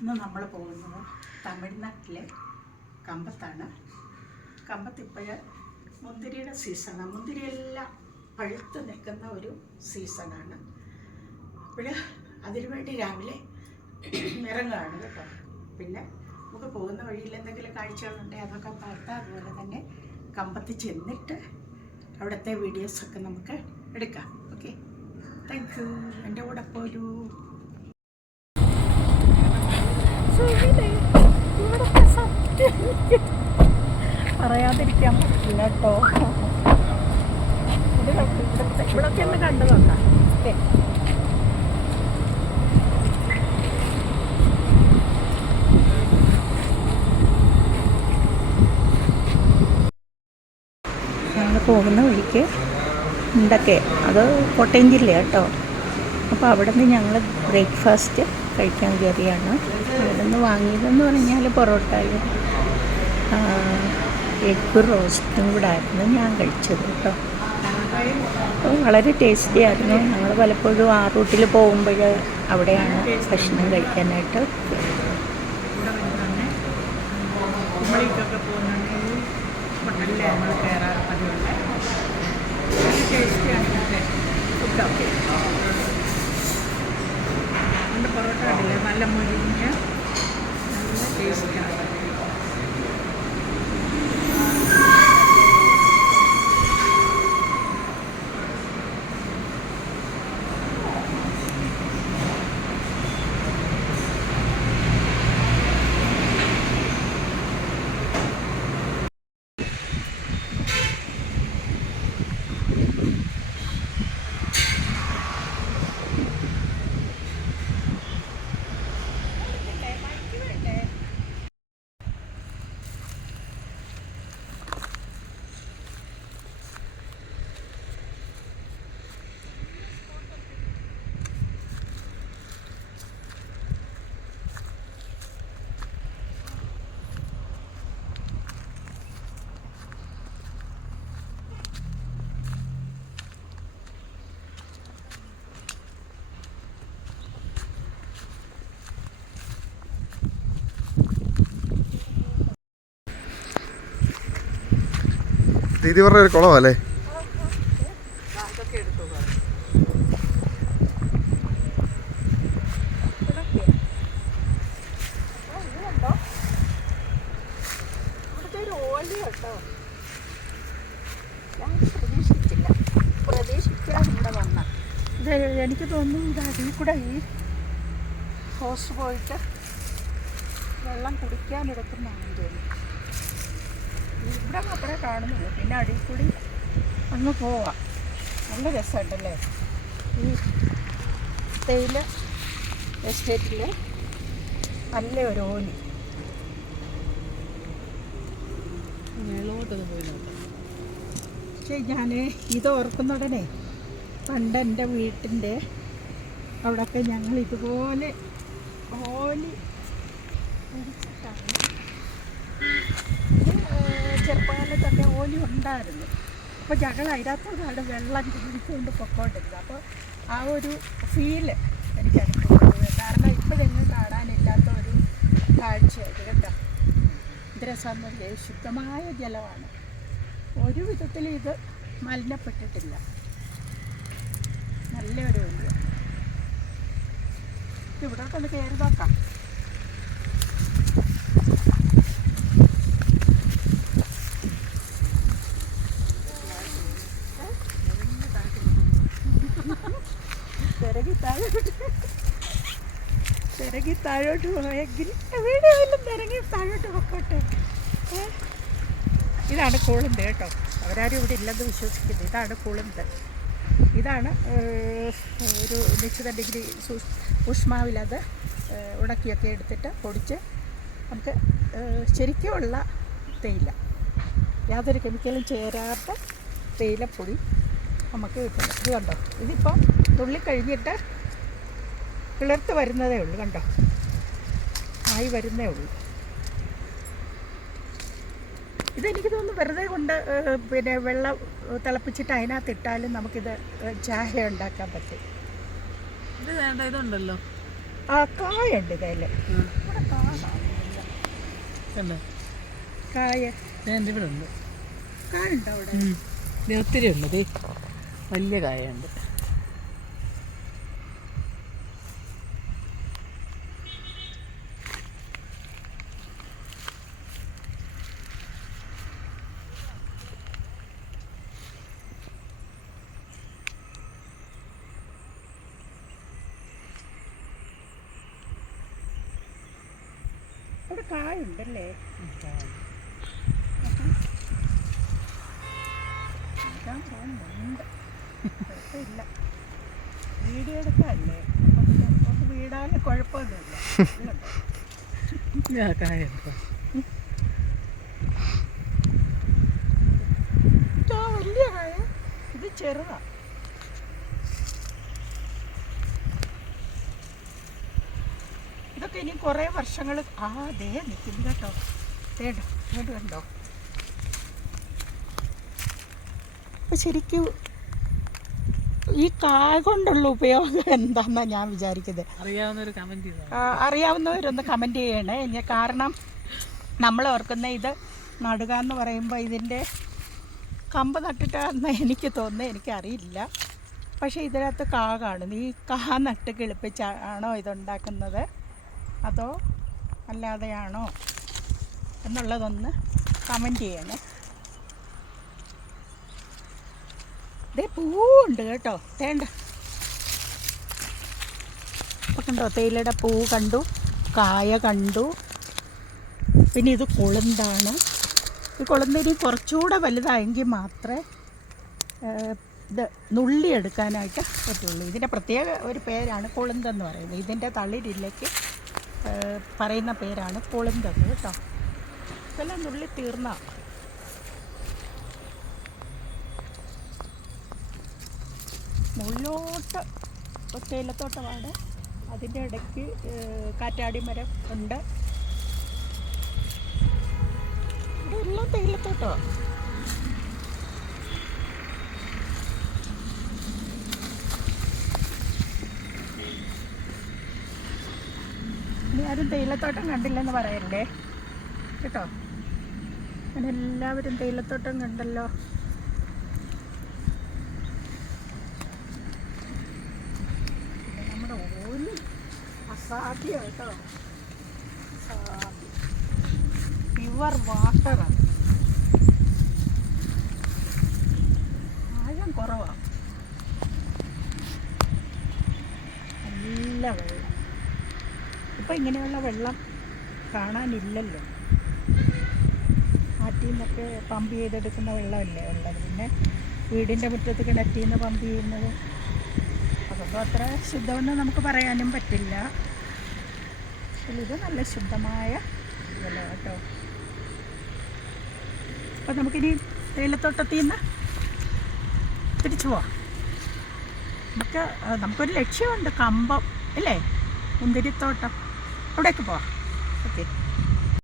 ഇന്ന് നമ്മൾ പോകുന്നത് തമിഴ്നാട്ടിലെ കമ്പത്താണ്. കമ്പത്ത് മുന്തിരിയുടെ സീസണാണ് മുന്തിരിയെല്ലാം പഴുത്ത് നിൽക്കുന്ന ഒരു സീസണാണ്. അപ്പോൾ അതിനുവേണ്ടി രാവിലെ ഇറങ്ങുകയാണ് കേട്ടോ. പിന്നെ നമുക്ക് പോകുന്ന വഴിയിൽ എന്തെങ്കിലും കാഴ്ചകളുണ്ടെങ്കിൽ അതൊക്കെ பார்ത്ത് അതുപോലെ തന്നെ കമ്പത്ത് ചെന്നിട്ട് അവിടുത്തെ വീഡിയോസൊക്കെ നമുക്ക് എടുക്കാം. ഓക്കെ? താങ്ക് യു എന്റെ കൂടെ പോരൂ. പറയാതിരിക്കാൻ പറ്റില്ല കേട്ടോ. ഇവിടൊക്കെ ഒന്ന് കണ്ടു നോക്കാം. ഞങ്ങൾ പോകുന്ന വഴിക്ക് ഉണ്ടൊക്കെ അത് കോട്ടയം ജില്ല കേട്ടോ. അപ്പോൾ അവിടെ നിന്ന് ഞങ്ങൾ ബ്രേക്ക്ഫാസ്റ്റ് കഴിക്കാൻ കയറിയാണ് അവിടെ നിന്ന് വാങ്ങിയതെന്ന് പറഞ്ഞാൽ പൊറോട്ടയും എഗ് റോസ്റ്റും കൂടെ ആയിരുന്നു ഞാൻ കഴിച്ചത് കേട്ടോ. വളരെ ടേസ്റ്റി ആയിരുന്നു. ഞങ്ങൾ പലപ്പോഴും ആ റൂട്ടിൽ പോകുമ്പോൾ അവിടെയാണ് ഭക്ഷണം കഴിക്കാനായിട്ട്. ടേസ്റ്റിയാണ് നമ്മുടെ പൊറോട്ട കണ്ടില്ലേ നല്ല മുരിഞ്ഞ നല്ല ടേസ്റ്റാണ് ദീദി പറഞ്ഞ ഒരു കുളമല്ലേ? എനിക്ക് തോന്നുന്നു ഇത് അതിൽ കൂടെ ഈ ഹോസ് പോയിട്ട് വെള്ളം കുടിക്കാൻ എടുക്കുന്നതാണെന്ന് തോന്നുന്നു. ഇവിടെ മാത്രമേ കാണുന്നുള്ളൂ. പിന്നെ അടിയിൽ കൂടി അങ്ങ് പോവാം. നല്ല രസമുണ്ടല്ലേ? ഈ തേയില എസ്റ്റേറ്റിലെ നല്ല ഒരു ഓലി പക്ഷേ ഞാൻ ഇത് ഓർക്കുന്നുടനെ പണ്ട് എന്റെ വീട്ടിന്റെ അവിടെയൊക്കെ ഞങ്ങൾ ഇതുപോലെ ഓലി ചെറുപ്പകാലത്തൊക്കെ ഓലി ഉണ്ടായിരുന്നു. അപ്പോൾ ഞങ്ങൾ അതിനകത്തോടാണ് വെള്ളം കുടിച്ചുകൊണ്ട് പൊക്കോണ്ടിരുന്നത് അപ്പോൾ ആ ഒരു ഫീൽ എനിക്ക് അനുഭവപ്പെടുന്നത് കാരണം ഇപ്പോഴെങ്ങും കാണാനില്ലാത്ത ഒരു കാഴ്ചയായിട്ട് കേട്ടോ. ഇന്ദ്രസമൃദ്ധി ശുദ്ധമായ ജലമാണ്. ഒരു വിധത്തിലും ഇത് മലിനപ്പെട്ടിട്ടില്ല. നല്ലൊരു വലിയ ഇവിടെ കൊണ്ട് കയറി നോക്കാം തിരകി താഴോട്ട് തിരകി താഴോട്ട് പോയെങ്കിൽ എവിടെയെങ്കിലും ഇറങ്ങി താഴോട്ട് പൊക്കോട്ടെ. ഇതാണ് കൂളുന്ത് കേട്ടോ. അവരാരും ഇവിടെ ഇല്ലെന്ന് വിശ്വസിക്കുന്നത് ഇതാണ് കൂളുന്ത്. ഇതാണ് ഒരു നിശ്ചിത ഡിഗ്രി ഊഷ്മാവിലത് ഉണക്കിയൊക്കെ എടുത്തിട്ട് പൊടിച്ച് നമുക്ക് ശരിക്കുമുള്ള തേയില. യാതൊരു കെമിക്കലും ചേരാത്ത തേയിലപ്പൊടി നമുക്ക് കിട്ടുന്നത് ഇത് കണ്ടോ? ഇതിപ്പം തുള്ളി കഴിഞ്ഞിട്ട് കിളിർത്ത് വരുന്നതേ ഉള്ളൂ കണ്ടോ? ആയി വരുന്നേ ഉള്ളൂ. ഇതെനിക്ക് തോന്നുന്നു വെറുതെ കൊണ്ട് പിന്നെ വെള്ളം തിളപ്പിച്ചിട്ട് അതിനകത്ത് ഇട്ടാലും നമുക്കിത് ചായ ഉണ്ടാക്കാൻ പറ്റും. ഇത് വേണ്ട ഇതുണ്ടല്ലോ. ആ കായുണ്ട് ഇതിൽ ഇവിടെ കാ കാണുന്നില്ല. തന്നെ. കായ. ഇവിടെ ഉണ്ട്. കായുണ്ടോ അവിടെ? ഒത്തിരി ഉണ്ട് വലിയ കായുണ്ട് ഇവിടെ കായുണ്ടല്ലേ? എടുക്കാൻ കുഴപ്പമില്ല. വീഡിയോ എടുക്കാല്ലേ നമുക്ക് വീടാനും കുഴപ്പമൊന്നുമില്ല വലിയ കായ. ഇത് ചെറുതാ ഇതൊക്കെ ഇനി കുറേ വർഷങ്ങൾ ആ ദേ നിൽക്കുന്നു കേട്ടോ. തേടോ ഇങ്ങോട്ട് കണ്ടോ അപ്പം ശരിക്കും ഈ കായ കൊണ്ടുള്ള ഉപയോഗം എന്താണെന്നാണ് ഞാൻ വിചാരിക്കുന്നത് അറിയാവുന്ന ഒരു കമന്റ് ചെയ്താൽ അറിയാവുന്നവരൊന്ന് കമന്റ് ചെയ്യണേ. ഞാൻ കാരണം നമ്മൾ ഓർക്കുന്ന ഇത് നടുക എന്ന് പറയുമ്പോൾ ഇതിന്റെ കമ്പ് നട്ടിട്ടാന്ന് എനിക്ക് തോന്നുന്നത് എനിക്കറിയില്ല. പക്ഷേ ഇതിനകത്ത് കാ കാണുന്നു ഈ കാ നട്ട് കിളിപ്പിച്ചാണോ ഇതുണ്ടാക്കുന്നത്? അതോ അല്ലാതെയാണോ എന്നുള്ളതൊന്ന് കമന്റ് ചെയ്യണേ. ഇതേ പൂവുണ്ട് കേട്ടോ. തേണ്ട. ഇപ്പം കണ്ടോ തേയിലയുടെ പൂ കണ്ടു കായ കണ്ടു. പിന്നെ ഇത് കൊളുന്താണ്. ഈ കൊളുന്തിനി കുറച്ചുകൂടെ വലുതായെങ്കിൽ മാത്രമേ ഇത് നുള്ളി എടുക്കാനായിട്ട് പറ്റുള്ളൂ. ഇതിന്റെ പ്രത്യേക ഒരു പേരാണ് കൊളുന്തെന്ന് പറയുന്നത്. ഇതിന്റെ തളിരിലേക്ക് പറയുന്ന പേരാണ് പൊളിന്തത് കേട്ടോ. ഇതെല്ലാം നുള്ളി തീർന്ന. മുകളിലോട്ട് തേയിലത്തോട്ടമാണ് അതിന്റെ ഇടയ്ക്ക് കാറ്റാടി മരം ഉണ്ട്. എല്ലാം ഇനി ആരും തേയിലത്തോട്ടം കണ്ടില്ലെന്ന് പറയല്ലേ? കേട്ടോ? അങ്ങനെ എല്ലാവരും തേയിലത്തോട്ടം കണ്ടല്ലോ. നമ്മുടെ ഓലി. അസാധ്യ കേട്ടോ. പ്യുവർ വാട്ടറാണ് ആഴം കുറവാണ് നല്ല വെള്ളം. ഇപ്പം ഇങ്ങനെയുള്ള വെള്ളം കാണാനില്ലല്ലോ. ആറ്റിൽ നിന്നൊക്കെ പമ്പ് ചെയ്തെടുക്കുന്ന വെള്ളമല്ലേ ഉള്ളത്? പിന്നെ വീടിന്റെ മുറ്റത്ത് കിണറ്റിൽ നിന്ന് പമ്പ് ചെയ്യുന്നത്. അതൊക്കെ അത്ര ശുദ്ധമെന്ന് നമുക്ക് പറയാനും പറ്റില്ല. ഇത് നല്ല ശുദ്ധമായ വെള്ളം കേട്ടോ. അപ്പം നമുക്കിനി തേയിലത്തോട്ടത്തിൽ നിന്ന് തിരിച്ചു പോവാം. നമുക്ക് നമുക്കൊരു ലക്ഷ്യമുണ്ട് കമ്പം അല്ലേ? മുന്തിരിത്തോട്ടം. അവിടേക്ക് പോവാം. ഓക്കെ.